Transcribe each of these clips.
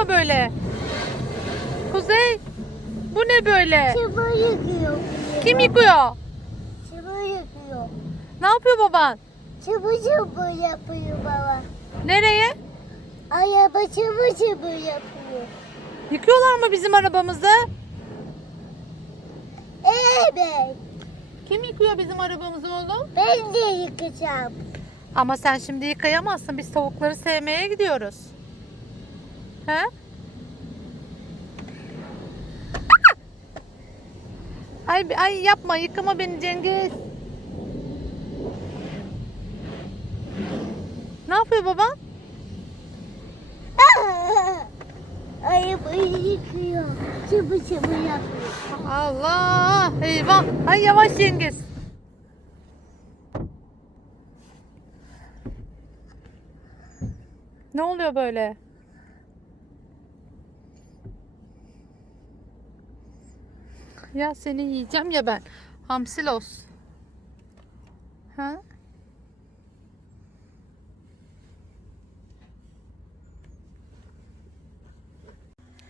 oluyor böyle? Kuzey. Bu ne böyle? Çubuğu yıkıyor. Kim yıkıyor? Çubuğu yıkıyor. Ne yapıyor baban? Çubuğu çubuğu yapıyor baba. Nereye? Araba çubuğu çubuğu yapıyor. Yıkıyorlar mı bizim arabamızı? Evet. Kim yıkıyor bizim arabamızı oğlum? Ben de yıkacağım. Ama sen şimdi yıkayamazsın. Biz tavukları sevmeye gidiyoruz. He? Ay ay yapma yıkama beni Cengiz. Ne yapıyor baban? Arabayı yıkıyor. Çubuğu çubuğu yapıyor. Allah eyvah. Ay yavaş Cengiz. Ne oluyor böyle? Ya seni yiyeceğim ya ben. Hamsilos. Ha?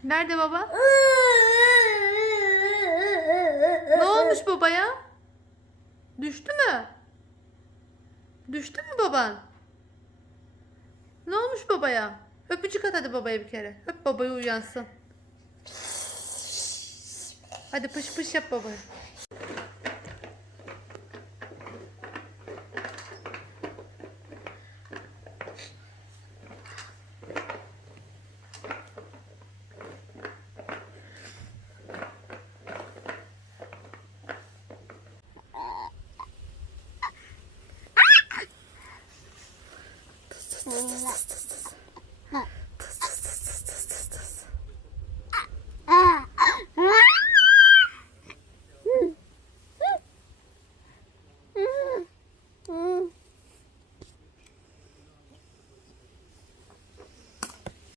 Nerede baba? Ne olmuş babaya? Düştü mü? Düştü mü baban? Ne olmuş babaya? Öpücük at hadi babaya bir kere. Öp babayı uyansın. Hadi pış pış yap baba. Tız tız tız tız tız.